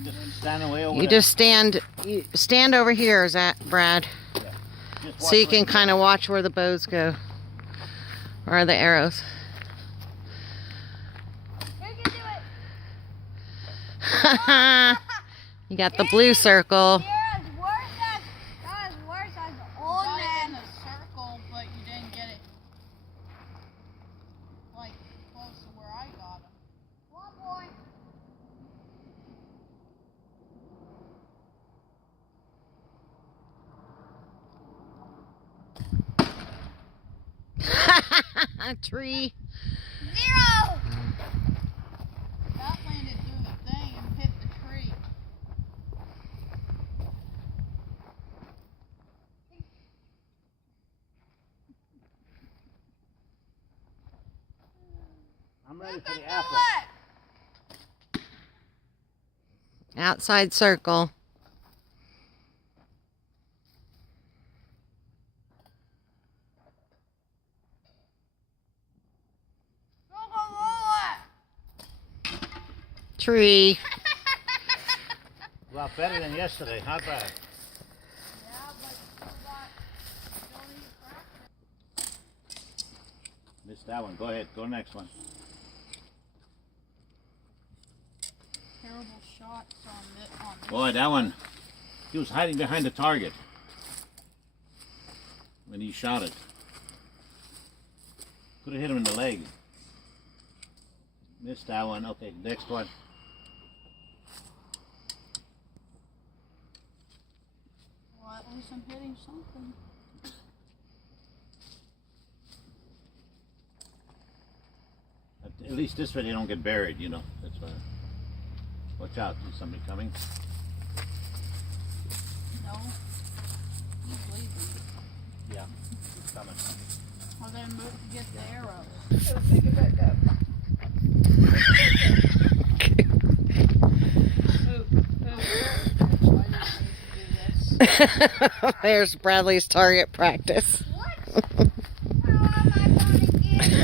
Just standing way over You there. just stand over here, is that Brad? Yeah. Just So you watch where can kind of watch where the bows go. Or the arrows. You can do it. You got the blue circle. You're as worse as old Got it man. in a circle, but you didn't get it like close to where I got him. 1 point. Tree. 0. That landed through the thing and hit the tree. I'm ready You for can the do apple. it. Outside circle. Go, go, roll it. Tree. A lot better than yesterday. Not bad. Yeah, but still need practice. Missed that one. Go ahead. Go next one. Terrible shots on this. Boy, that one. He was hiding behind the target when he shot it. Could have hit him in the leg. Missed that one. Okay, next one. Well, at least I'm hitting something. At least this way they don't get buried, you know. That's why. Watch out. There's somebody coming. No. He's leaving. Yeah, he's coming. Well, then move to get the arrow. There's Bradley's target practice. What? How am I gonna get it?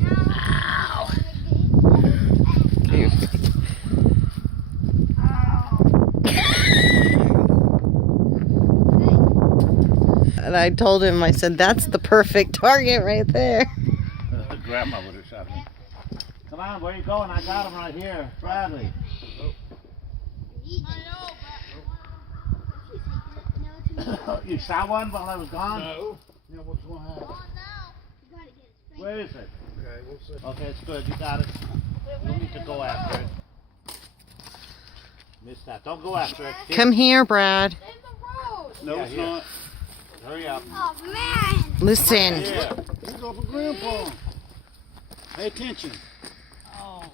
How am I gonna get it? And I told him, I said, that's the perfect target right there. Grandma would have shot me. Come on, where you going? I got him right here. Bradley. You shot one while I was gone? No. Yeah, what's going to happen? Where is it? Okay, we'll see. Okay, it's good. You got it. You don't need to go after it. Missed that. Don't go after it. Come here, Brad. In the road. No, Yeah, it's here. not. Hurry up. Oh man. Listen. Yeah. He's off of Grandpa. Pay attention. Oh.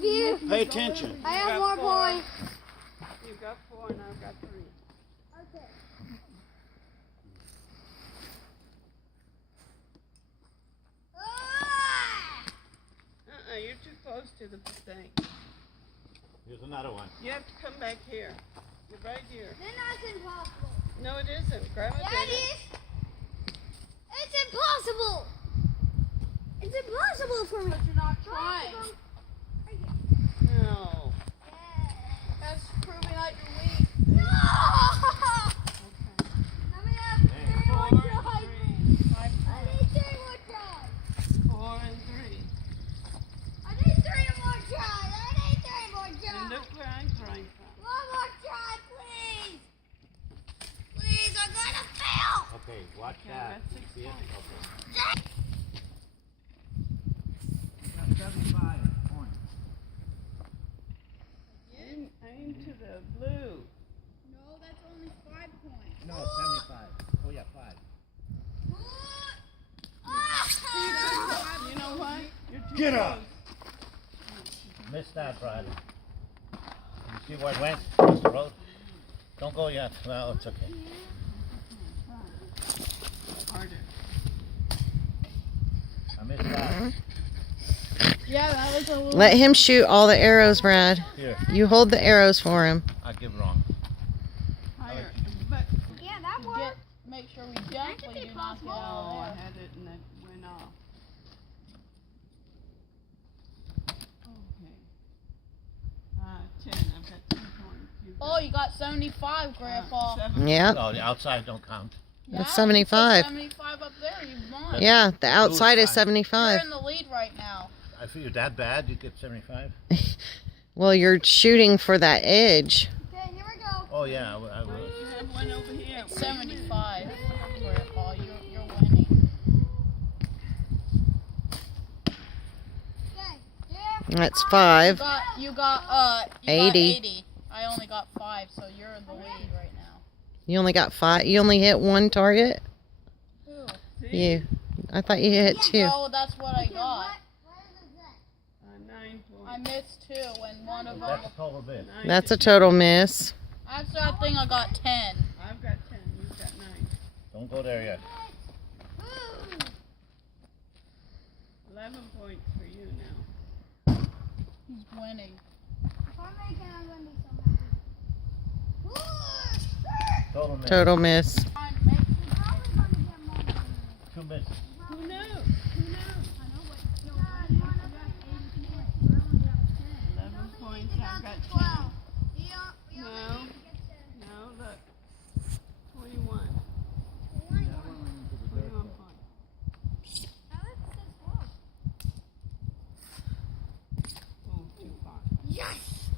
You. Pay attention. I have more points. You've got 4 and I've got 3. Okay. You're too close to the thing. Here's another one. You have to come back here. You're right here. Then that's impossible. No, it isn't. Grandma Yeah, did it is. It's impossible. It's impossible for me. But you're not trying. No. That's proving out you're weak. No. Okay. Let me have 3 more 4 tries. and 3. 5 I need 3 more tries. 4 and 3. I need 3 more tries. I need 3 more And tries. look where I'm trying from. 1 more try, please. Please, I'm gonna fail. Okay, watch Okay, that. that's 6 See it? points. Okay. You got 75 points. Aim to the blue. No, that's only 5 points. No, 75. Oh, yeah, 5. You know what? You're too Get close. up. Missed that, Brad. You see where it went? Across the road? Don't go yet. Well, it's okay. Harder. I missed that. Yeah, that was a little. Let him shoot all the arrows, Brad. Here, You hold the arrows for him. I give wrong. higher. But Yeah, that worked. make sure we jump could when be you knock it possible. out. Oh, I had it and it went off. Okay. Oh, you got 75, Grandpa. Yeah, No, the outside don't count. that's Yeah, 75. 75 up there. You won. Yeah, the outside is side. 75. You're in the lead right now. I figured that bad, you get 75. Well, you're shooting for that edge. Okay, here we go. Oh yeah, I will. You have one over here. 75, Grandpa. You're winning. Okay, here. That's You 5. got 80. 80. I only got 5, so you're in the lead right now. You only got 5. You only hit 1 target? Who? You. I thought you hit 2. No, that's what I got. What is that? 9 I points. missed 2, and one of them. That's a total bid. That's a total miss. Actually, I think I got 10. I've got 10. You've got 9. Don't go there yet. Woo! 11 points for you now. He's winning. If I'm making, I'm gonna be so happy. Woo! Total miss. Total miss. I'm making. You're probably gonna get more than me. 2 misses. Who knows? Who knows? I know, but no, I got 80 points. I only got 10. 11 points. I've got 10. 12. You No. only need to get 10. No, look. 21. 21. 21 points. How is this work? Oh, too far. Yes!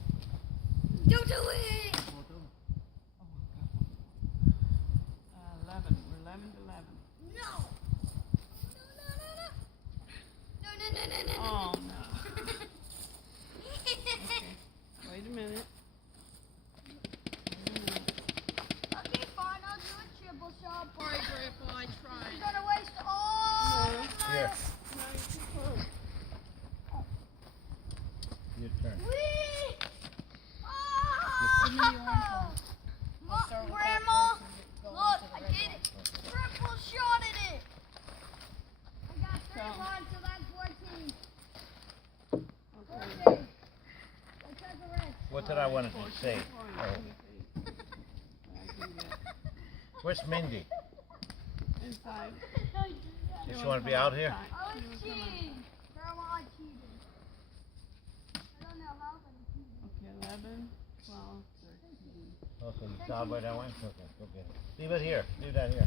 Don't do it! 11. We're 11 to 11. No! No, no, no, no! No, no, no, no, no, Oh, no. no. Wait a minute. Okay, fine, I'll do a triple shot. Sorry, Grandpa, I tried. You're gonna waste all No. the Here, No, you're too close. your turn. Whee! Give me the orange one. Look, Start with that Grandma! first and go Look, on to the I red did one. it! Triple shot at it! I got 31, So- so that's 14. Okay. 14. I took a risk. What did I want to say? Points. Oh, Let me see. I do that. where's Mindy? Inside. Does she want to be out here? I was cheating. Grandma, I cheated. I don't know how, but I cheated. Okay, 11, 12, 13. Okay, you saw by that one? Okay, go get it. Leave it here. Leave that here.